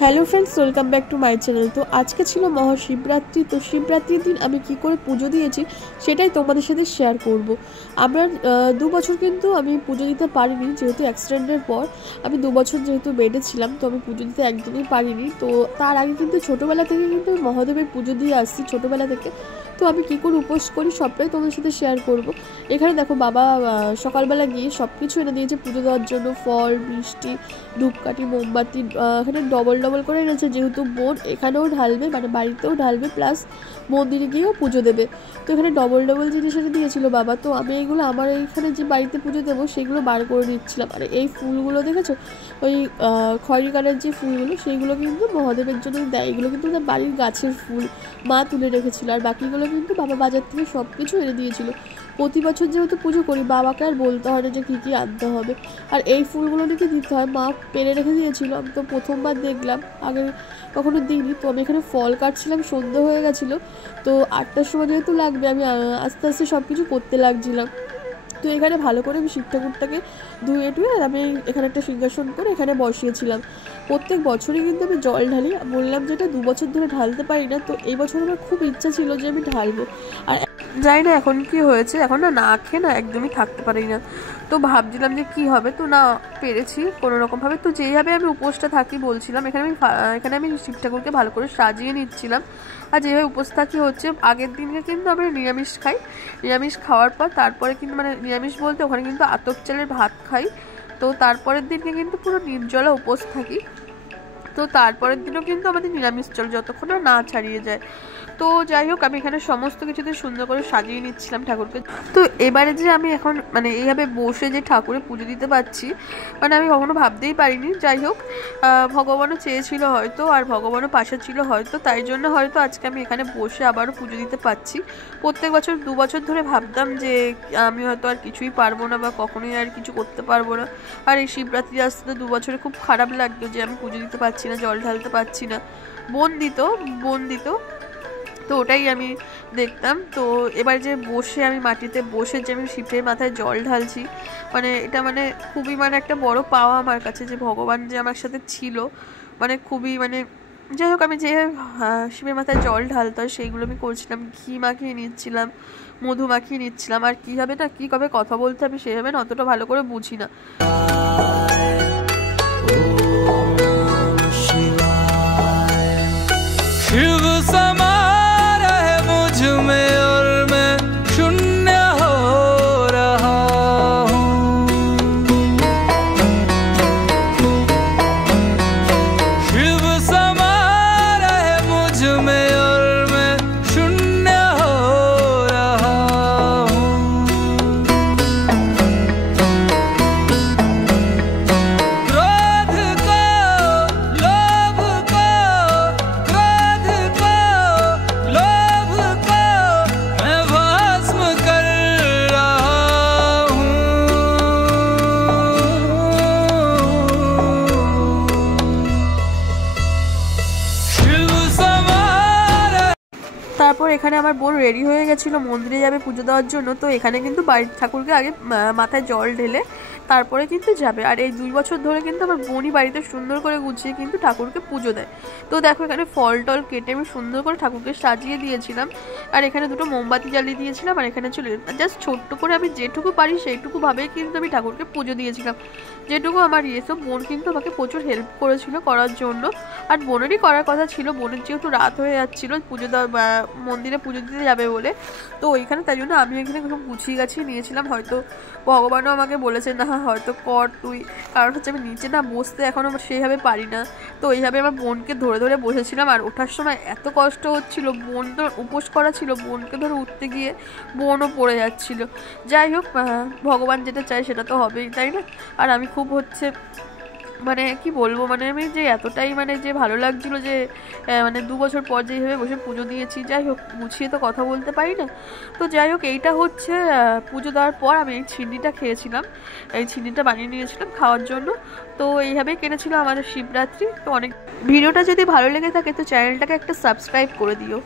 Hello friends, welcome back to my channel. তো আজকে ছিল মহাশিবরাত্রি। তো শিবরাত্রির দিন আমি কি করে পুজো দিয়েছি সেটাই তোমাদের সাথে শেয়ার করব। আমার 2 বছর কিন্তু আমি পুজো দিতে পারিনি, যেহেতু অ্যাক্সিডেন্টের পর আমি 2 বছর যেহেতু বেডে ছিলাম, তো আমি পুজো দিতে একদমই পারিনি। তো তার আগে কিন্তু ছোটোবেলা থেকে কিন্তু মহাদেবের পুজো দিয়ে আসছি ছোটোবেলা থেকে। তো আমি কী করে উপোস করি সবটাই তোমাদের সাথে শেয়ার করব। এখানে দেখো, বাবা সকালবেলা গিয়ে সব কিছু এনে দিয়েছে পুজো দেওয়ার জন্য, ফল, মিষ্টি, ধূপকাঠি, মোমবাতি। এখানে ডবল ডবল করে এনেছে, যেহেতু বোন এখানেও ঢালবে, মানে বাড়িতেও ঢালবে, প্লাস মন্দিরে গিয়েও পুজো দেবে। তো এখানে ডবল ডবল জিনিস এনে দিয়েছিল বাবা। তো আমি এইগুলো আমার এইখানে যে বাড়িতে পুজো দেবো সেগুলো বার করে নিচ্ছিলাম। আর এই ফুলগুলো দেখেছো, ওই খয়েরি কালারের যে ফুলগুলো, সেইগুলো কিন্তু মহাদেবের জন্য দেয়। এগুলো কিন্তু বাড়ির গাছের ফুল, মা তুলে রেখেছিল। আর বাকিগুলো কিন্তু বাবা বাজার থেকে সব কিছু এনে দিয়েছিল। প্রতি বছর যেহেতু পুজো করি, বাবাকে আর বলতে হয় না যে কী কী আনতে হবে। আর এই ফুলগুলো নাকি দিতে হয়, মা পেরে রেখে দিয়েছিল। আমি তো প্রথমবার দেখলাম, আগে কখনো দিইনি। তো আমি এখানে ফল কাটছিলাম, সন্ধ্যে হয়ে গেছিলো। তো 8টার সময় যেহেতু লাগবে, আমি আস্তে আস্তে সব কিছু করতে লাগছিলাম। তো এখানে ভালো করে আমি শিব ঠাকুরটাকে ধুয়ে টুয়ে আমি এখানে একটা সিংহাসন করে এখানে বসিয়েছিলাম। প্রত্যেক বছরই কিন্তু আমি জল ঢালি, বললাম যেটা 2 বছর ধরে ঢালতে পারি না। তো এই বছর আমার খুব ইচ্ছা ছিল যে আমি ঢালবো। আর জানি না এখন কি হয়েছে, এখন না খেয়ে না একদমই থাকতে পারি না। তো ভাবছিলাম যে কি হবে, তো না পেরেছি কোনো রকমভাবে। তো যেইভাবে আমি উপোসটা থাকি বলছিলাম, এখানে আমি শিব ঠাকুরকে ভালো করে সাজিয়ে নিচ্ছিলাম। আর যেভাবে উপোস থাকি হচ্ছে, আগের দিনকে কিন্তু আমি নিরামিষ খাই। নিরামিষ খাওয়ার পর তারপরে কিন্তু, মানে নিরামিষ বলতে ওখানে কিন্তু আতপ চালের ভাত খাই। তো তারপরের দিনকে কিন্তু পুরো নির্জলা উপোস থাকি। তো তারপরের দিনও কিন্তু আমাদের নিরামিষ চলে যতক্ষণ না ছাড়িয়ে যায়। তো যাই হোক, আমি এখানে সমস্ত কিছুতে সুন্দর করে সাজিয়ে নিচ্ছিলাম ঠাকুরকে। তো এবারে যে আমি এখন মানে এইভাবে বসে যে ঠাকুরের পুজো দিতে পারছি, মানে আমি কখনো ভাবতেই পারিনি। যাই হোক, ভগবানও চেয়েছিল হয়তো, আর ভগবানও পাশে ছিল হয়তো, তাই জন্য হয়তো আজকে আমি এখানে বসে আবারও পুজো দিতে পারছি। প্রত্যেক বছর 2 বছর ধরে ভাবতাম যে আমি হয়তো আর কিছুই পারবো না, বা কখনোই আর কিছু করতে পারবো না। আর এই শিবরাত্রি আসতে তো 2 বছরে খুব খারাপ লাগতো যে আমি পুজো দিতে পারছি না, জল ঢালতে পারছি না। বোন দিত, তো ওটাই আমি দেখতাম। তো এবার যে বসে আমি মাটিতে বসে যে আমি শিবের মাথায় জল ঢালছি, মানে এটা মানে খুবই মানে একটা বড় পাওয়া আমার কাছে, যে ভগবান যে আমার সাথে ছিল, মানে খুবই মানে। যাই হোক, আমি যে শিবের মাথায় জল ঢালতে হয় সেইগুলো আমি করছিলাম, ঘি মাখিয়ে নিচ্ছিলাম, মধু মাখিয়ে নিচ্ছিলাম। আর কীভাবে না কী কবে কথা বলতে আমি সেভাবে না অতটা ভালো করে বুঝি না। शिव समा रहे मुझ में और मैं शून्य हो रहा हूँ। शिव समा रहे मुझ में और मैं शून्य हो रहा हूँ। क्रोध को, लोभ को, क्रोध को, लोभ को मैं भस्म कर रहा हूँ। शिव समा তারপর এখানে আমার বোন রেডি হয়ে গেছিলো, মন্দিরে যাবে পুজো দেওয়ার জন্য। তো এখানে কিন্তু বাড়ির ঠাকুরকে আগে মাথায় জল ঢেলে তারপরে কিন্তু যাবে। আর এই 2 বছর ধরে কিন্তু আমার বোনই বাড়িতে সুন্দর করে গুছিয়ে কিন্তু ঠাকুরকে পুজো দেয়। তো দেখো, এখানে ফল টল কেটে আমি সুন্দর করে ঠাকুরকে সাজিয়ে দিয়েছিলাম। আর এখানে 2টো মোমবাতি জ্বালিয়ে দিয়েছিলাম। আর এখানে ছিল জাস্ট ছোট্ট করে আমি যেটুকু পারি সেইটুকু ভাবেই কিন্তু আমি ঠাকুরকে পুজো দিয়েছিলাম। যেটুকু আমার সব বোন কিন্তু আমাকে প্রচুর হেল্প করেছিল করার জন্য। আর বোনেরই করার কথা ছিল, বোনের যেহেতু রাত হয়ে যাচ্ছিলো পুজো দেওয়া, মন্দিরে পুজো দিতে যাবে বলে। তো ওইখানে তাই জন্য আমি এখানে খুব গুছিয়ে গাছিয়ে নিয়েছিলাম। হয়তো ভগবানও আমাকে বলেছে না হয়তো কর তুই, কারণ হচ্ছে আমি নিচে না বসতে এখনও সেইভাবে পারি না। তো এইভাবে আমার বোনকে ধরে ধরে বসেছিলাম। আর ওঠার সময় এত কষ্ট হচ্ছিল, বোন তো উপোস করা ছিল, বোনকে ধরে উঠতে গিয়ে বোনও পড়ে যাচ্ছিল। যাই হোক, ভগবান যেটা চায় সেটা তো হবেই, তাই না? আর আমি খুব হচ্ছে মানে কি বলবো, মানে আমি যে এতটাই মানে যে ভালো লাগছিল যে মানে 2 বছর পর যেভাবে বসে পুজো দিয়েছি। যাই হোক, গুছিয়ে তো কথা বলতে পারি না। তো যাই হোক, এইটা হচ্ছে পুজো দেওয়ার পর আমি এই চিনিটা খেয়েছিলাম, এই চিনিটা বানিয়ে নিয়েছিলাম খাওয়ার জন্য। তো এইভাবেই কেটেছিল আমাদের শিবরাত্রি। তো অনেক ভিডিওটা যদি ভালো লেগে থাকে তো চ্যানেলটাকে একটা সাবস্ক্রাইব করে দিও।